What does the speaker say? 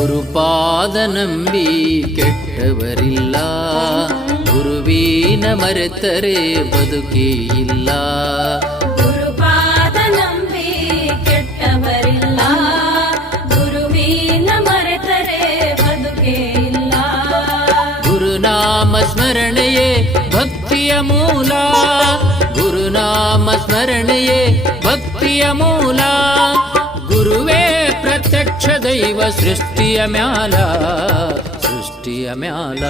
ಗುರುಪಾದ ನಂಬಿ ಕೆಟ್ಟವರಿಲ್ಲ, ಗುರುವಿನ ಮರೆತರೆ ಬದುಕೇ ಇಲ್ಲ. ಗುರುಪಾದ ನಂಬಿ ಕೆಟ್ಟವರಿಲ್ಲ, ಗುರುವಿನ ಮರೆತರೆ ಬದುಕೇ ಇಲ್ಲ. ಗುರುನಾಮ ಸ್ಮರಣೆಯೇ ಭಕ್ತಿಯ ಮೂಲ, ಗುರುನಾಮ ಸ್ಮರಣೆಯೇ ಭಕ್ತಿಯ ಮೂಲ. ಗುರುವೇ ಪ್ರತ್ಯಕ್ಷ ದೈವ ಸೃಷ್ಟಿಯ ಮ್ಯಾಲ, ಸೃಷ್ಟಿಯ ಮ್ಯಾಲ.